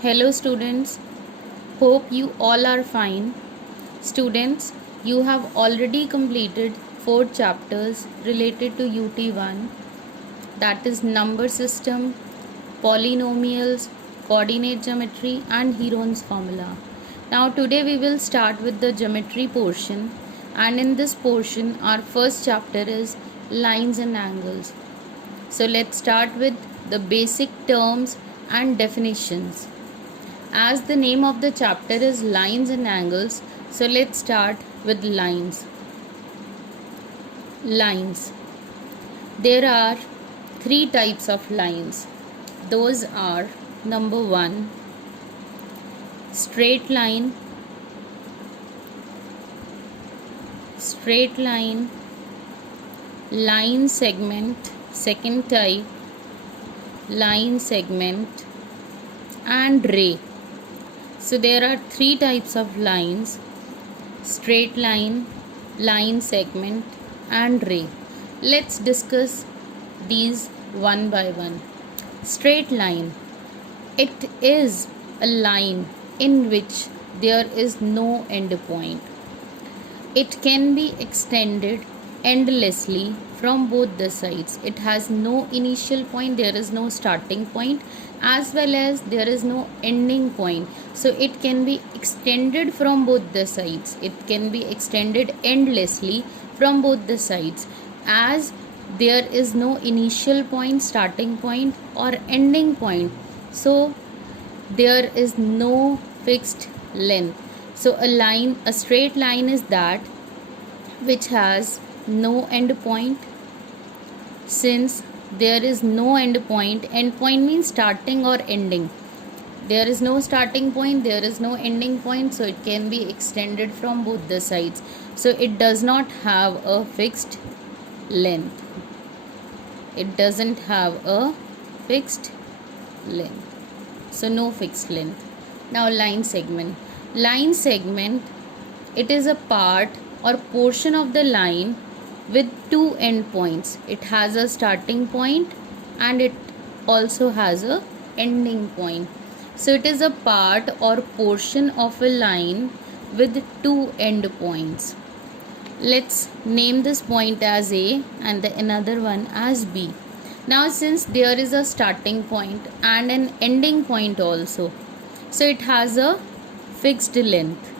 Hello students, hope you all are fine. Students, you have already completed 4 chapters related to UT1, that is number system, polynomials, coordinate geometry and Heron's formula. Now today we will start with the geometry portion, and in this portion our first chapter is lines and angles. So let's start with the basic terms and definitions. As the name of the chapter is lines and angles, so let's start with lines. Lines. There are 3 types of lines. Those are number 1, straight line, line segment, second type, line segment, and ray. So there are 3 types of lines: straight line, line segment and ray. Let's discuss these one by one. Straight line. It is a line in which there is no end point. It can be extended endlessly from both the sides. It has no initial point, there is no starting point, as well as there is no ending point. So it can be extended from both the sides. It can be extended endlessly from both the sides, as there is no initial point, starting point or ending point. So there is no fixed length. So a straight line is that which has no end point. Since there is no end point means starting or ending. There is no starting point, there is no ending point, so it can be extended from both the sides. So it does not have a fixed length. It doesn't have a fixed length. So no fixed length. Now line segment. Line segment, it is a part or portion of the line with 2 endpoints. It has a starting point and it also has a ending point. So it is a part or portion of a line with 2 endpoints. Let's name this point as A and the another one as B. Now since there is a starting point and an ending point also, so it has a fixed length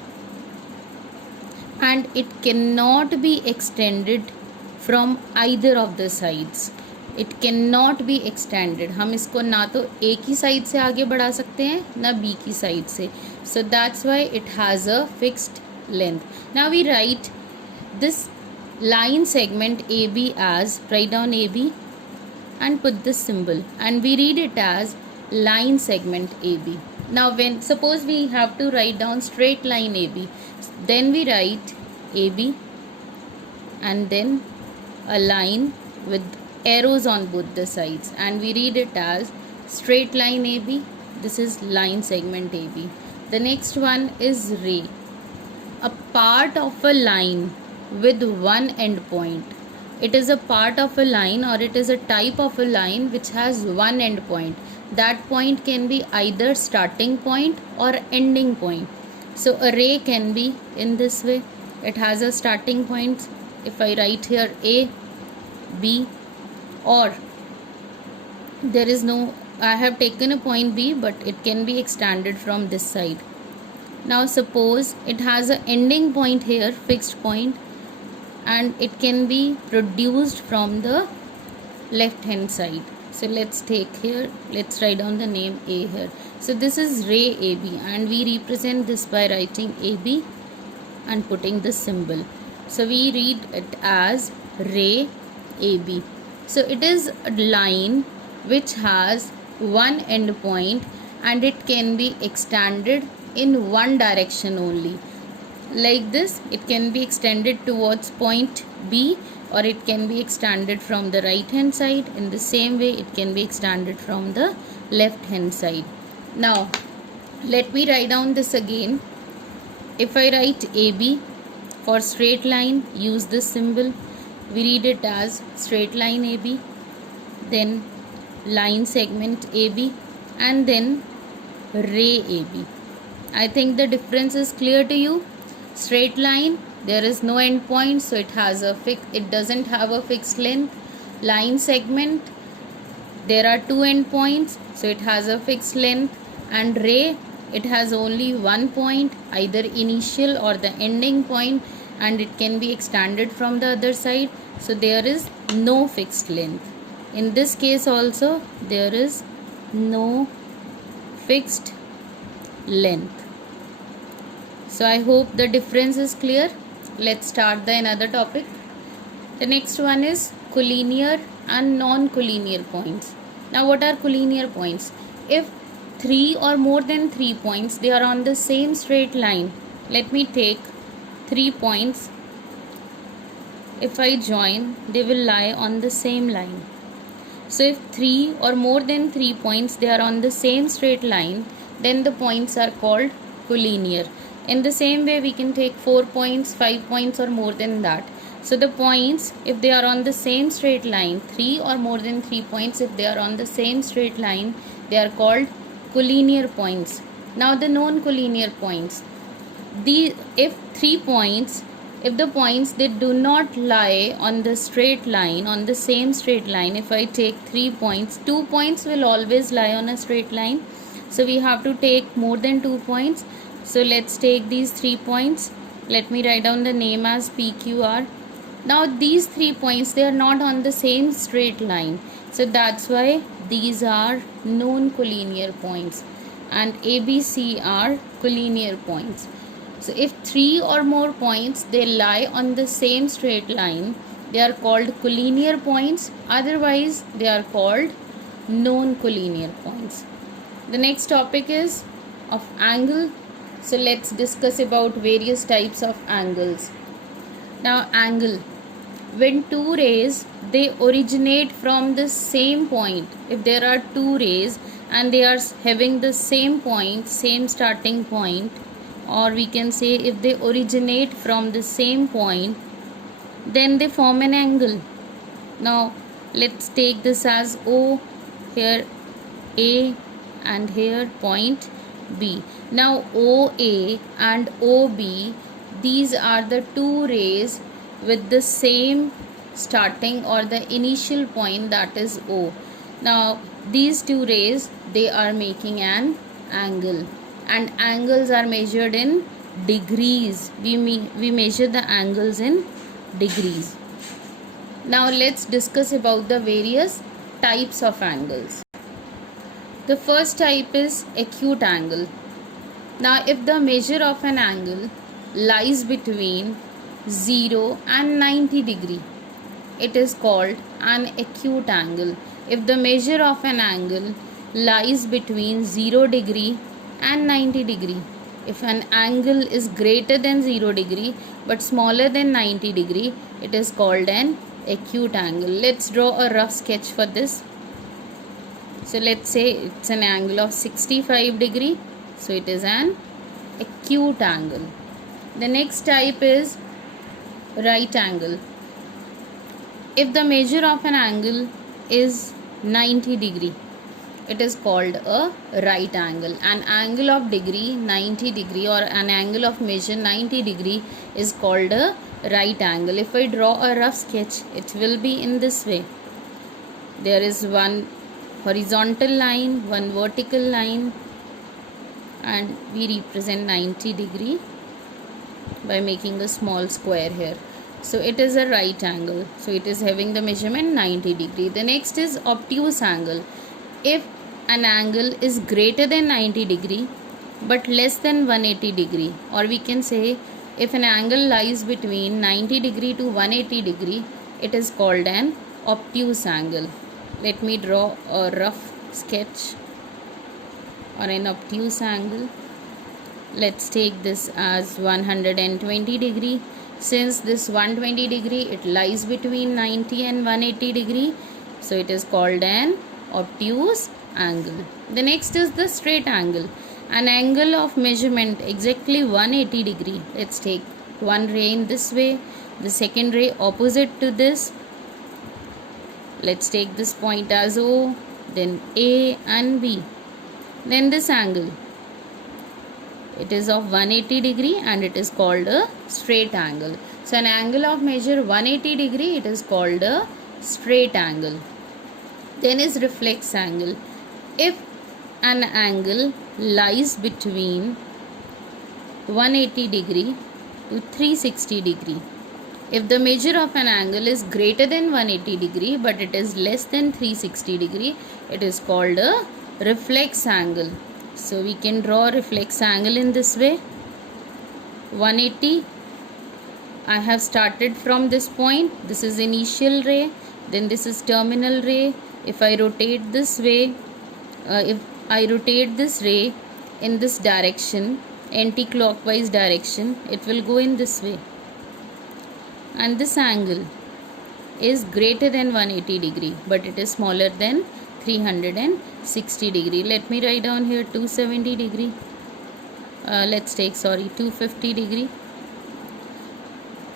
and it cannot be extended from either of the sides. It cannot be extended. हम इसको ना तो A की side से आगे बढ़ा सकते हैं ना B की साइड से. So that's why it has a fixed length. Now we write this line segment AB as, write down AB and put this symbol, and we read it as line segment AB. Now when suppose we have to write down straight line AB, then we write AB and then a line with arrows on both the sides, and we read it as straight line AB. This is line segment AB. The next one is ray, a part of a line with one end point. It is a part of a line or it is a type of a line which has one end point. That point can be either starting point or ending point. So a ray can be in this way. It has a starting point. If I write here A, B, or there is no, I have taken a point B, but it can be extended from this side. Now suppose it has an ending point here, fixed point, and it can be produced from the left hand side. So let's take here, let's write down the name A here. So this is ray AB and we represent this by writing AB and putting this symbol. So we read it as ray AB. So it is a line which has one end point and it can be extended in one direction only. Like this, it can be extended towards point B or it can be extended from the right hand side. In the same way, it can be extended from the left hand side. Now let me write down this again. If I write AB for straight line, use this symbol. We read it as straight line AB, then line segment AB, and then ray AB. I think the difference is clear to you. Straight line, there is no end point, so it doesn't have a fixed length. Line segment, there are two end points, so it has a fixed length. And ray, it has only one point, either initial or the ending point, and it can be extended from the other side, so there is no fixed length. In this case also, there is no fixed length. So I hope the difference is clear. Let's start the another topic. The next one is collinear and non-collinear points. Now what are collinear points? If 3 or more than 3 points, they are on the same straight line. Let me take 3 points. If I join, they will lie on the same line. So if 3 or more than 3 points, they are on the same straight line, then the points are called collinear. In the same way, we can take 4 points, 5 points or more than that. So the points, if they are on the same straight line, 3 or more than 3 points, if they are on the same straight line, they are called collinear points. Now the non-collinear points. If the points they do not lie on the straight line, on the same straight line, if I take 3 points, 2 points will always lie on a straight line. So we have to take more than 2 points. So let's take these 3 points. Let me write down the name as PQR. Now these 3 points, they are not on the same straight line. So that's why these are non-collinear points. And ABC are collinear points. So if 3 or more points, they lie on the same straight line, they are called collinear points. Otherwise, they are called non-collinear points. The next topic is of angle. So let's discuss about various types of angles. Now angle, when two rays, they originate from the same point. If there are two rays and they are having the same point, same starting point, or we can say if they originate from the same point, then they form an angle. Now let's take this as O, here A, and here point B. Now OA and OB, these are the two rays with the same starting or the initial point, that is O. Now these two rays, they are making an angle, and angles are measured in degrees. We measure the angles in degrees. Now let's discuss about the various types of angles. The first type is acute angle. Now if the measure of an angle lies between 0 and 90 degree, it is called an acute angle. If the measure of an angle lies between 0 degree and 90 degree, if an angle is greater than 0 degree but smaller than 90 degree, it is called an acute angle. Let's draw a rough sketch for this. So let's say it's an angle of 65 degree. So it is an acute angle. The next type is right angle. If the measure of an angle is 90 degree, it is called a right angle. An angle of degree 90 degree or an angle of measure 90 degree is called a right angle. If I draw a rough sketch, it will be in this way. There is one horizontal line, one vertical line, and we represent 90 degree by making a small square here. So it is a right angle. So it is having the measurement 90 degree. The next is obtuse angle. If an angle is greater than 90 degree but less than 180 degree, or we can say if an angle lies between 90 degree to 180 degree, it is called an obtuse angle. Let me draw a rough sketch or an obtuse angle. Let's take this as 120 degree. Since this 120 degree, it lies between 90 and 180 degree, so it is called an obtuse angle. The next is the straight angle. An angle of measurement exactly 180 degree. Let's take one ray in this way, the second ray opposite to this. Let's take this point as O, then A and B. Then this angle. It is of 180 degree and it is called a straight angle. So an angle of measure 180 degree, it is called a straight angle. Then is reflex angle. If an angle lies between 180 degree to 360 degree. If the measure of an angle is greater than 180 degree but it is less than 360 degree, it is called a reflex angle. So we can draw reflex angle in this way. 180, I have started from this point. This is initial ray, then this is terminal ray. If I rotate this way, if I rotate this ray in this direction, anti-clockwise direction, it will go in this way. And this angle is greater than 180 degree but it is smaller than 360 degree. Let me write down here 270 degree. Let's take 250 degree.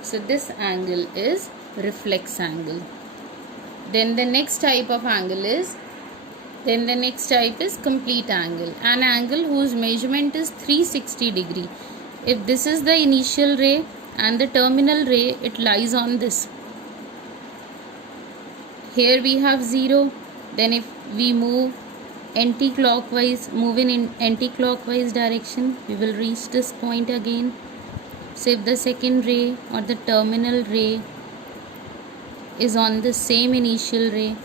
So this angle is reflex angle. Then the next type of angle is complete angle. An angle whose measurement is 360 degree. If this is the initial ray and the terminal ray, it lies on this. Here we have 0. Then if we move in anti-clockwise direction, we will reach this point again. So if the second ray or the terminal ray is on the same initial ray,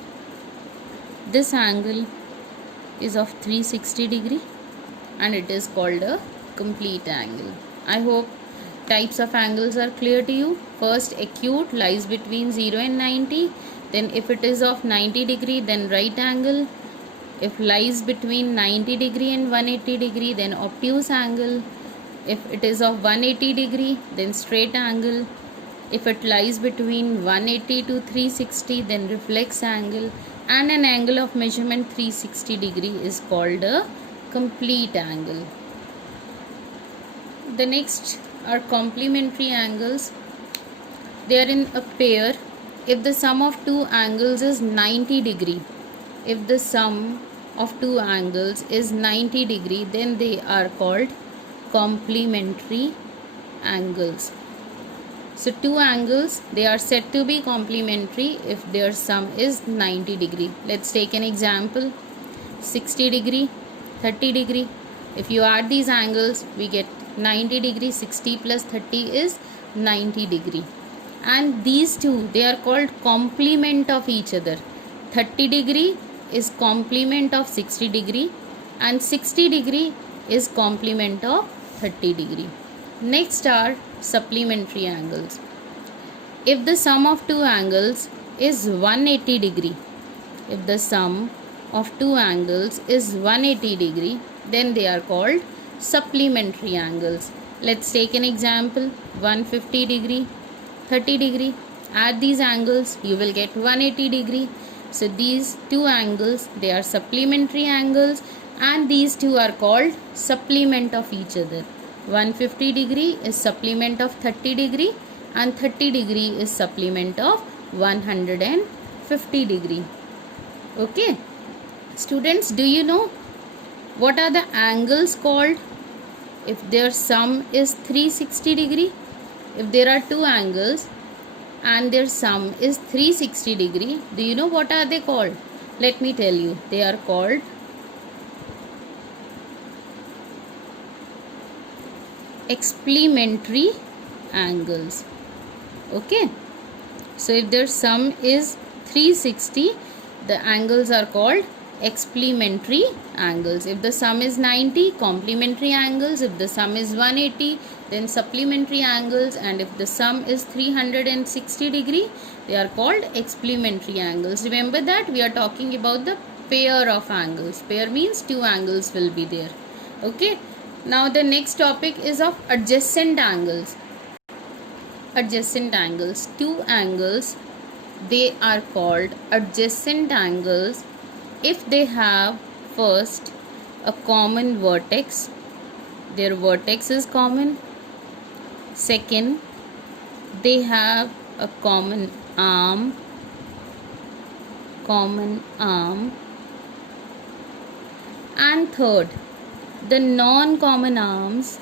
this angle is of 360 degree and it is called a complete angle. I hope types of angles are clear to you. First, acute lies between 0 and 90. Then if it is of 90 degree, then right angle. If lies between 90 degree and 180 degree, then obtuse angle. If it is of 180 degree, then straight angle. If it lies between 180 to 360, then reflex angle. And an angle of measurement 360 degree is called a complete angle. The next are complementary angles. They are in a pair. If the sum of two angles is 90 degree, if the sum of two angles is 90 degree, then they are called complementary angles. So two angles, they are said to be complementary if their sum is 90 degree. Let's take an example. 60 degree, 30 degree. If you add these angles, we get 90 degree. 60 plus 30 is 90 degree. And these two, they are called complement of each other. 30 degree is complement of 60 degree and 60 degree is complement of 30 degree. Next are supplementary angles. If the sum of two angles is 180 degree, if the sum of two angles is 180 degree, then they are called supplementary angles. Let's take an example. 150 degree, 30 degree. Add these angles, you will get 180 degree. So these two angles, they are supplementary angles and these two are called supplement of each other. 150 degree is supplement of 30 degree and 30 degree is supplement of 150 degree. Okay. Students, do you know what are the angles called if their sum is 360 degree? If there are two angles and their sum is 360 degree, do you know what are they called? Let me tell you. They are called explementary angles. Okay. So if their sum is 360, the angles are called explementary angles. If the sum is 90, complementary angles. If the sum is 180, then supplementary angles. And if the sum is 360 degree, they are called explementary angles. Remember that we are talking about the pair of angles. Pair means two angles will be there. Okay. Now the next topic is of adjacent angles. Adjacent angles. Two angles, they are called adjacent angles if they have first a common vertex. Their vertex is common. Second, they have a common arm. And third, the non-common arms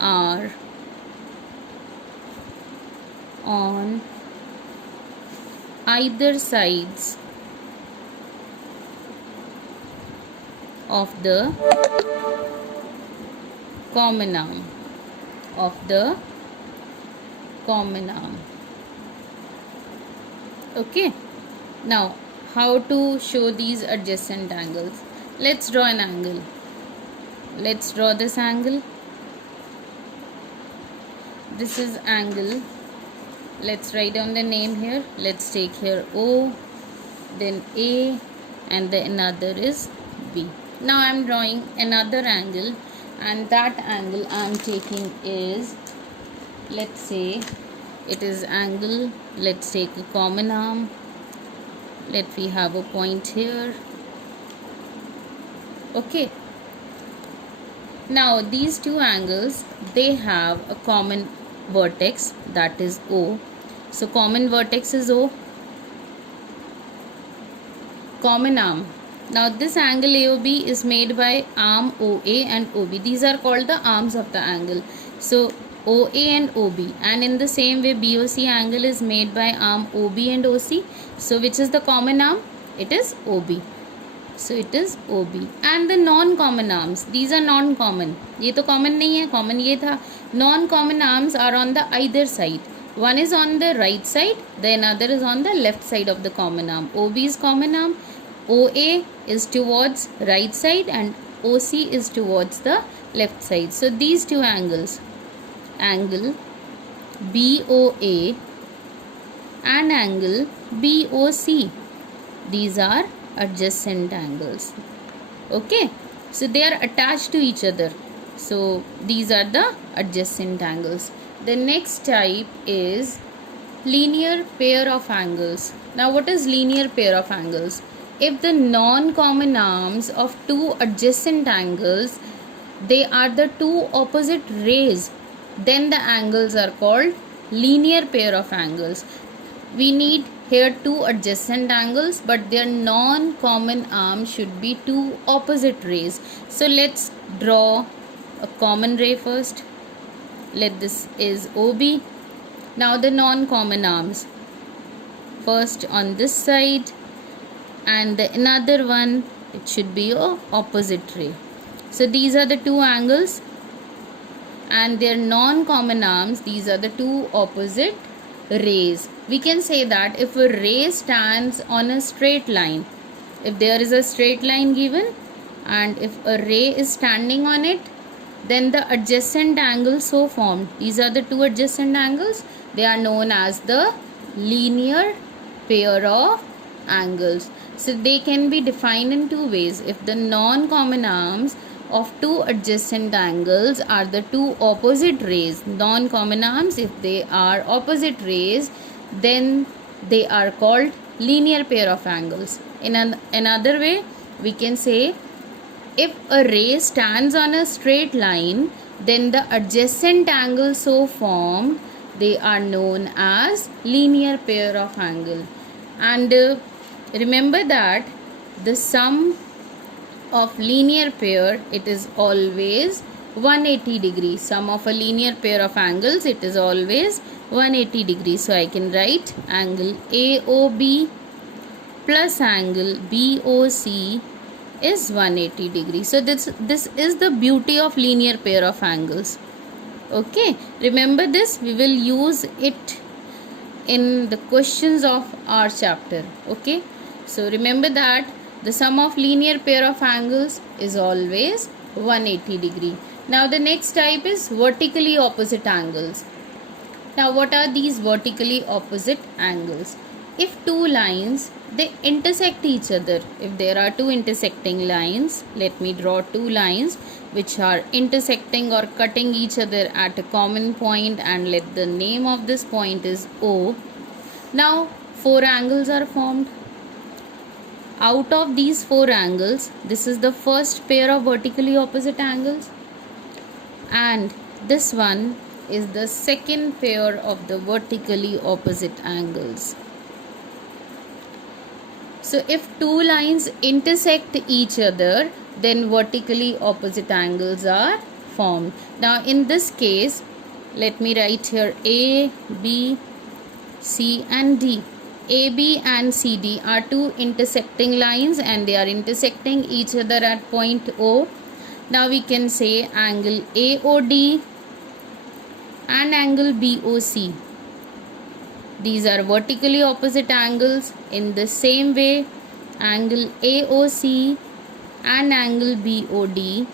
are on either sides of the common arm Okay, now how to show these adjacent angles? Let's draw an angle. Let's draw this angle. This is angle. Let's write down the name here. Let's take here O, then A, and the another is B. Now I'm drawing another angle, and that angle I'm taking is, let's say it is angle, let's take a common arm. Let we have a point here. Okay, now these two angles, they have a common vertex, that is O. So common vertex is O, common arm. Now this angle AOB is made by arm OA and OB. These are called the arms of the angle. So OA and OB, and in the same way BOC angle is made by arm OB and OC. So which is the common arm? It is OB. So it is OB. And the non-common arms, these are non-common. ये तो common नहीं है, common ये था. Non-common arms are on the either side. One is on the right side, the another is on the left side of the common arm. OB is common arm, OA is towards right side, and OC is towards the left side. So these two angles, angle BOA and angle BOC, these are adjacent angles. Okay, so they are attached to each other. So these are the adjacent angles. The next type is linear pair of angles. Now what is linear pair of angles? If the non-common arms of two adjacent angles, they are the two opposite rays, then the angles are called linear pair of angles. We need here two adjacent angles, but their non-common arm should be two opposite rays. So let's draw a common ray first. Let this is OB. Now the non-common arms, first on this side, and the another one, it should be a opposite ray. So these are the two angles, and their non-common arms, these are the two opposite rays. We can say that if a ray stands on a straight line, if there is a straight line given, and if a ray is standing on it, then the adjacent angles so formed, these are the two adjacent angles, they are known as the linear pair of angles. So they can be defined in two ways. If the non-common arms of two adjacent angles are the two opposite rays, non-common arms, if they are opposite rays, then they are called linear pair of angles. In another way, we can say if a ray stands on a straight line, then the adjacent angles so formed, they are known as linear pair of angle. And remember that the sum of linear pair, it is always 180 degrees. Sum of a linear pair of angles, it is always 180 degrees. So I can write angle AOB plus angle BOC is 180 degrees. So this is the beauty of linear pair of angles. Okay, remember this, we will use it in the questions of our chapter. Okay, so remember that the sum of linear pair of angles is always 180 degree. Now the next type is vertically opposite angles. Now what are these vertically opposite angles? If two lines, they intersect each other, if there are two intersecting lines, let me draw two lines which are intersecting or cutting each other at a common point, and let the name of this point is O. Now four angles are formed. Out of these four angles, this is the first pair of vertically opposite angles, and this one is the second pair of the vertically opposite angles. So if two lines intersect each other, then vertically opposite angles are formed. Now in this case, let me write here A, B, C and D. AB and CD are two intersecting lines and they are intersecting each other at point O. Now we can say angle AOD and angle BOC. These are vertically opposite angles. In the same way, angle AOC and angle BOD,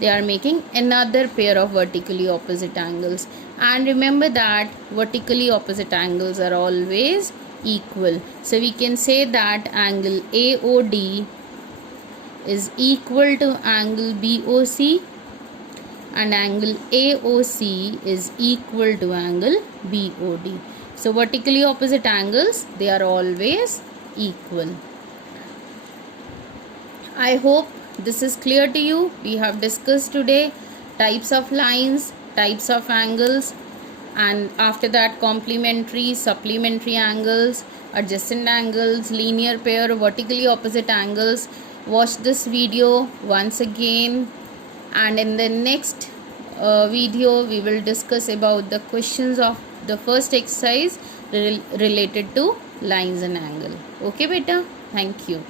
they are making another pair of vertically opposite angles. And remember that vertically opposite angles are always equal. So we can say that angle AOD is equal to angle BOC and angle AOC is equal to angle BOD. So vertically opposite angles, they are always equal. I hope this is clear to you. We have discussed today types of lines, types of angles, and after that complementary, supplementary angles, adjacent angles, linear pair, vertically opposite angles. Watch this video once again, and in the next video we will discuss about the questions of the first exercise related to lines and angle. Okay beta, thank you.